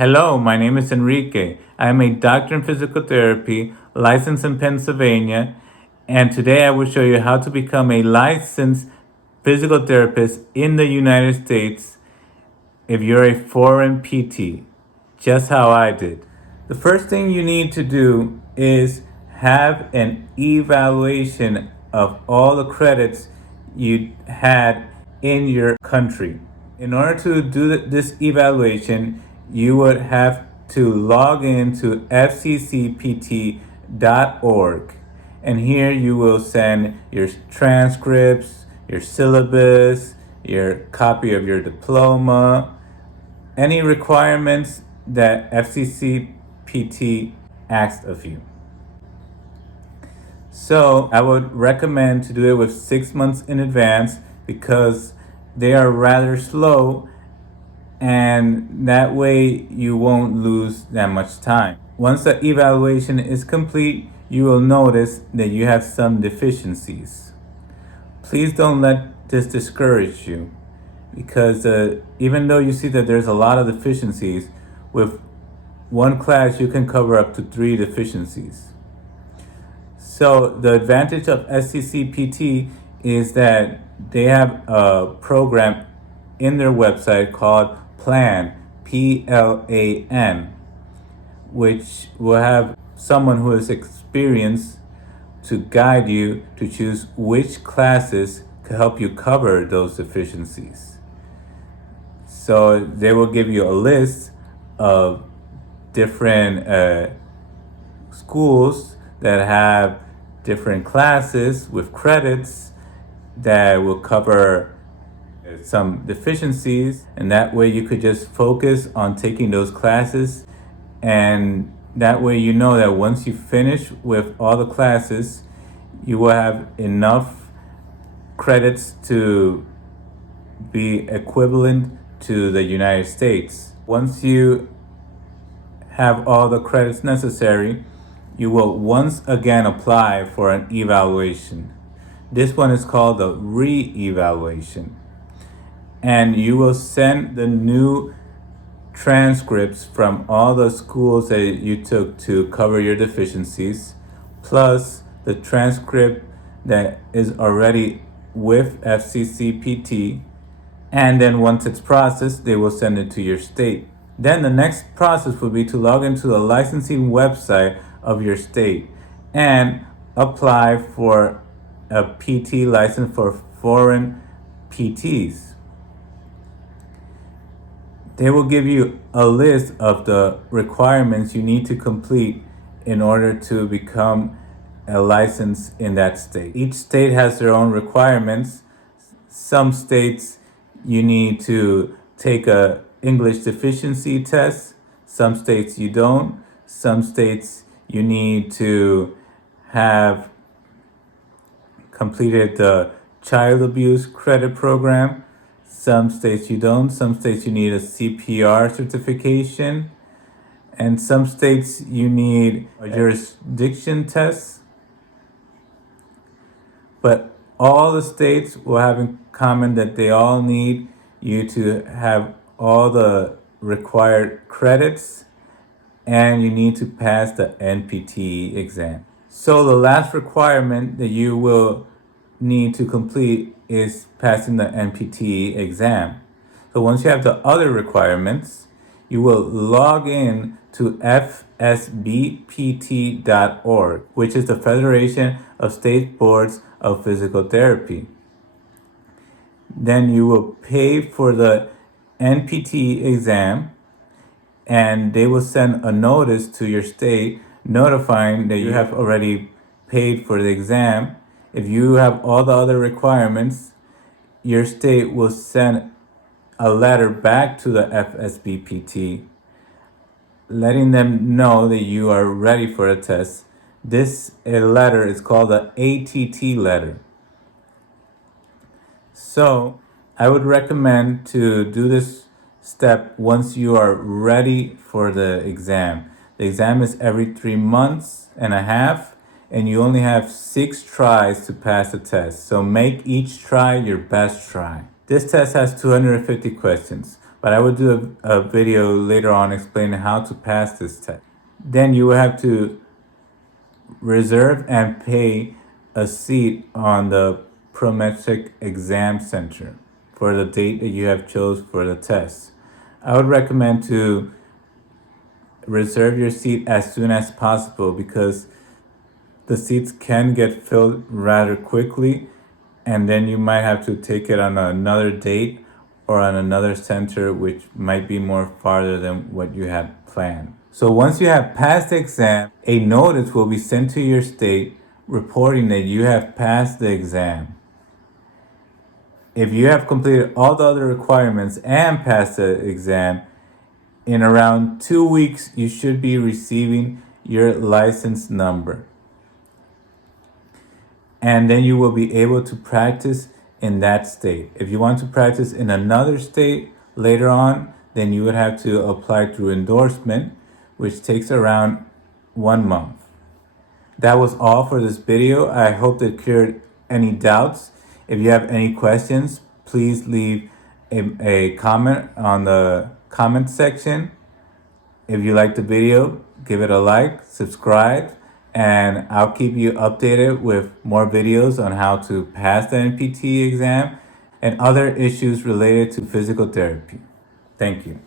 Hello, my name is Enrique. I am a doctor in physical therapy, licensed in Pennsylvania, and today I will show you how to become a licensed physical therapist in the United States if you're a foreign PT, just how I did. The first thing you need to do is have an evaluation of all the credits you had in your country. In order to do this evaluation, you would have to log into fccpt.org. And here you will send your transcripts, your syllabus, your copy of your diploma, any requirements that FCCPT asked of you. So I would recommend to do it with 6 months in advance because they are rather slow, and that way you won't lose that much time. Once the evaluation is complete, you will notice that you have some deficiencies. Please don't let this discourage you because even though you see that there's a lot of deficiencies, with one class you can cover up to 3 deficiencies. So the advantage of SCCPT is that they have a program in their website called PLAN, PLAN, which will have someone who is experienced to guide you to choose which classes can help you cover those deficiencies. So they will give you a list of different schools that have different classes with credits that will cover some deficiencies, and that way you could just focus on taking those classes, and that way you know that once you finish with all the classes, you will have enough credits to be equivalent to the United States. Once you have all the credits necessary, you will once again apply for an evaluation. This one is called the ReEvaluation. And you will send the new transcripts from all the schools that you took to cover your deficiencies, plus the transcript that is already with FCCPT. And then once it's processed, they will send it to your state. Then the next process would be to log into the licensing website of your state and apply for a PT license for foreign PTs. They will give you a list of the requirements you need to complete in order to become a license in that state. Each state has their own requirements. Some states you need to take a English deficiency test. Some states you don't. Some states you need to have completed the child abuse credit program. Some states you don't. Some states you need a CPR certification. And some states you need a jurisdiction test. But all the states will have in common that they all need you to have all the required credits, and you need to pass the NPTE exam. So the last requirement that you will need to complete is passing the NPTE exam. So once you have the other requirements, you will log in to fsbpt.org, which is the Federation of State Boards of Physical Therapy. Then you will pay for the NPTE exam, and they will send a notice to your state notifying that you have already paid for the exam. If you have all the other requirements, your state will send a letter back to the FSBPT letting them know that you are ready for a test. This letter is called the ATT letter. So I would recommend to do this step once you are ready for the exam. The exam is every 3.5 months, and you only have 6 tries to pass the test. So make each try your best try. This test has 250 questions. but I will do a video later on explaining how to pass this test. Then you will have to reserve and pay a seat on the Prometric Exam Center for the date that you have chose for the test. I would recommend to reserve your seat as soon as possible because the seats can get filled rather quickly, and then you might have to take it on another date or on another center, which might be more farther than what you had planned. So once you have passed the exam, a notice will be sent to your state reporting that you have passed the exam. If you have completed all the other requirements and passed the exam, in around 2 weeks, you should be receiving your license number. And then you will be able to practice in that state. If you want to practice in another state later on, then you would have to apply through endorsement, which takes around 1 month. That was all for this video. I hope that cleared any doubts. If you have any questions, please leave a comment on the comment section. If you like the video, give it a like, subscribe, and I'll keep you updated with more videos on how to pass the NPTE exam and other issues related to physical therapy. Thank you.